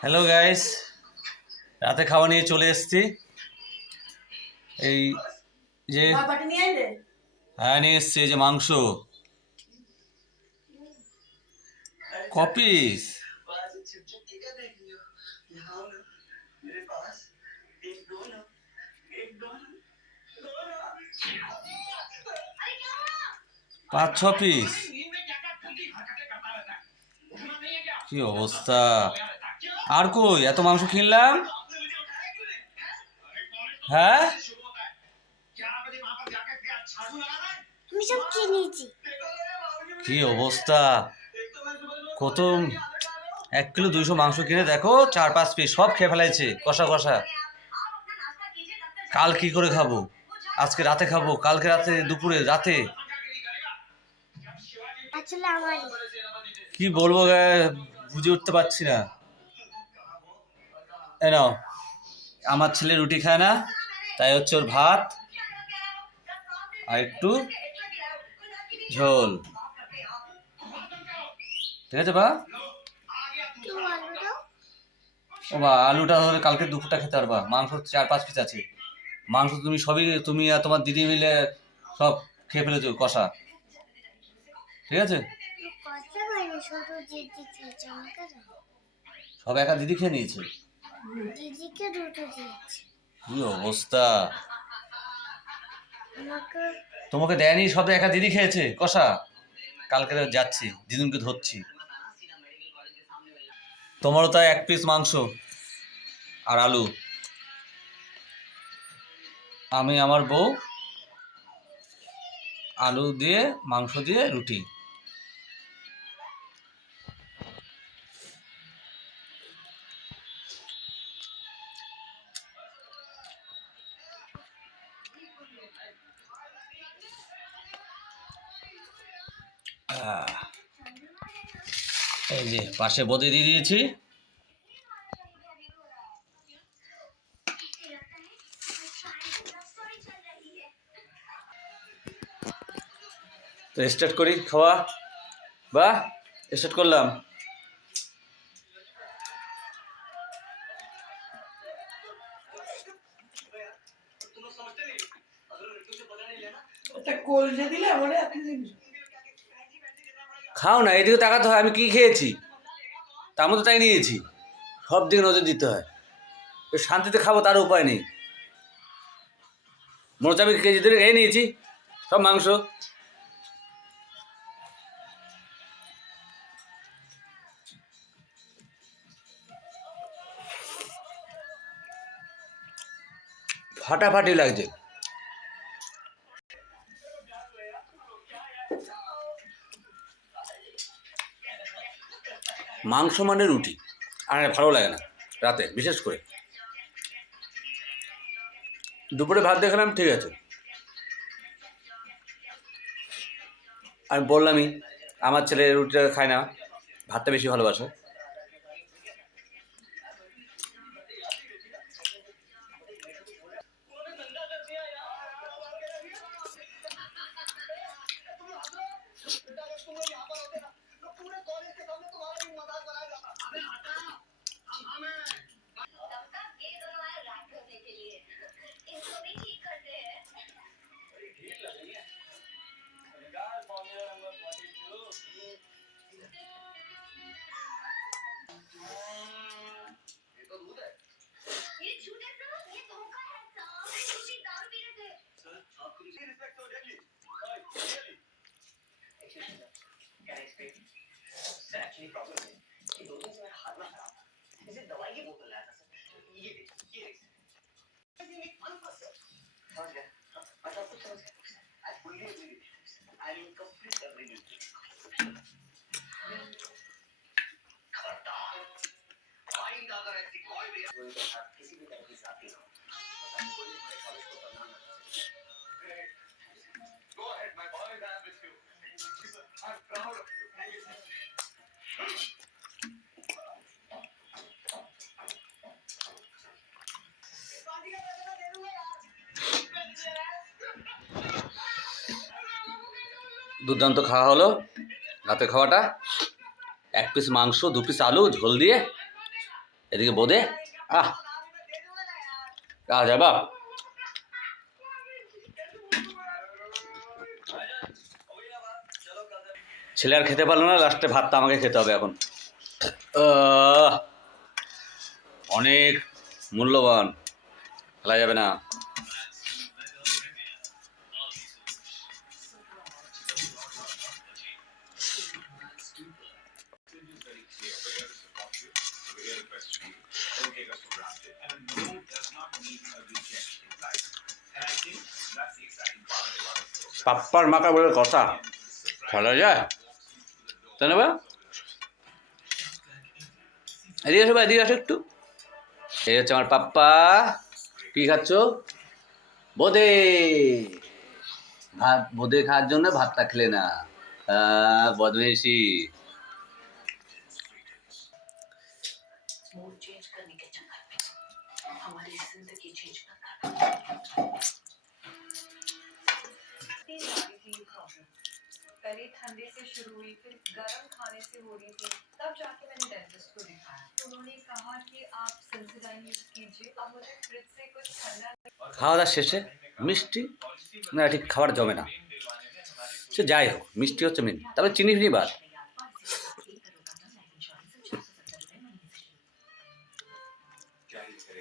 Hello guys রাতে খাওয়া নিয়ে চলে এসছি। এই যে হ্যাঁ নিয়ে এসছি যে মাংস। কপিস। পাঁচ ছ পিস। কি অবস্থা? আর কই? এত মাংস কিনলাম? হ্যাঁ? আমি সব কিনেছি। কি অবস্থা? কত? এক কিলো দুইশো মাংস কিনে দেখো চার পাঁচ পিস সব খেয়ে ফেলাইছে কষা কষা। কাল কি করে খাব? আজকে রাতে খাব কালকে রাতে দুপুরে রাতে। কি বলব বুঝে উঠতে পারছি না। এ নাও। আমার ছেলে রুটি খায় না তাই হচ্ছে ওর ভাত আর একটু ঝোল। ঠিক আছে বা? ও বা আলুটা হলে কালকে দুপুরটা খেতে পারবা। মাংস চার পাঁচ পিস আছে। মাংস তুমি সবই তুমি আর তোমার দিদি মিলে সব খেয়ে ফেলেছো কষা। ঠিক আছে? সব একা দিদি খেয়ে নিয়েছে? দিদিকে দুটো দিয়েছে। কি অবস্থা? তোমাকে দেয়নি সব একা দিদি খেয়েছে। কষা। কালকে যাচ্ছি দিদুনকে ধরছি। তোমারও তাই এক পিস মাংস আর আলু। আমি আমার বউ আলু দিয়ে মাংস দিয়ে রুটি। এই যে, পাশে বদে দিয়ে দিয়েছি। তো স্টার্ট করি, খাওয়া? বা স্টার্ট করলাম। কলজে দিলে এত জিনিস খাও না, এদিকে তাকাতে হয়, আমি কি খেয়েছি? তার মধ্যে তাই নিয়েছি। সব দিকে নজর দিতে হয়। শান্তিতে খাব, তার উপায় নেই। মনে হচ্ছে আমি কেজি ধরে খেয়ে নিয়েছি, সব মাংস। ফাটাফাটি লাগছে। মাংস মানে রুটি। আর, ভালো লাগে না রাতে, বিশেষ করে। দুপুরে ভাত দেখালাম, ঠিক আছে। আমি বললামই, আমার ছেলে রুটিটা খায় না, ভাতটা বেশি ভালোবাসে। দুর্দান্ত খাওয়া হলো। রাতে খাওয়াটা। এক পিস মাংস দু পিস আলু ঝোল দিয়ে এদিকে বোদে, আহ কাজ বাপ ছেলে আর খেতে পারল না লাস্টে ভাতটা আমাকে খেতে হবে এখন। অনেক মূল্যবান। খেলা যাবে না। পাপ্পার মাকা বলে কথা ফেলা যায় তাই না বা এদিকে আসো বা এদিকে আসো একটু এই হচ্ছে আমার পাপ্পা কি খাচ্ছ বোদে ভাত বোদে খাওয়ার জন্য ভাতটা খেলে না আহ, বদমেশি मूड चेंज करने के चक्कर में हमारी जिंदगी चेंज कर कर पहले ठंडे से शुरू हुई फिर गर्म खाने से हो रही थी तब जाके मैंने डेंटिस्ट को दिखाया तो उन्होंने कहा कि आप सेंसोडाइन यूज कीजिए अब मुझे फ्रिज से कुछ ठंडा খাওয়া দাওয়া শেষে মিষ্টি না ঠিক খাবার জমে না সে যাই হোক মিষ্টি হচ্ছে মেন তারপরে চিনি ফিনি বাদ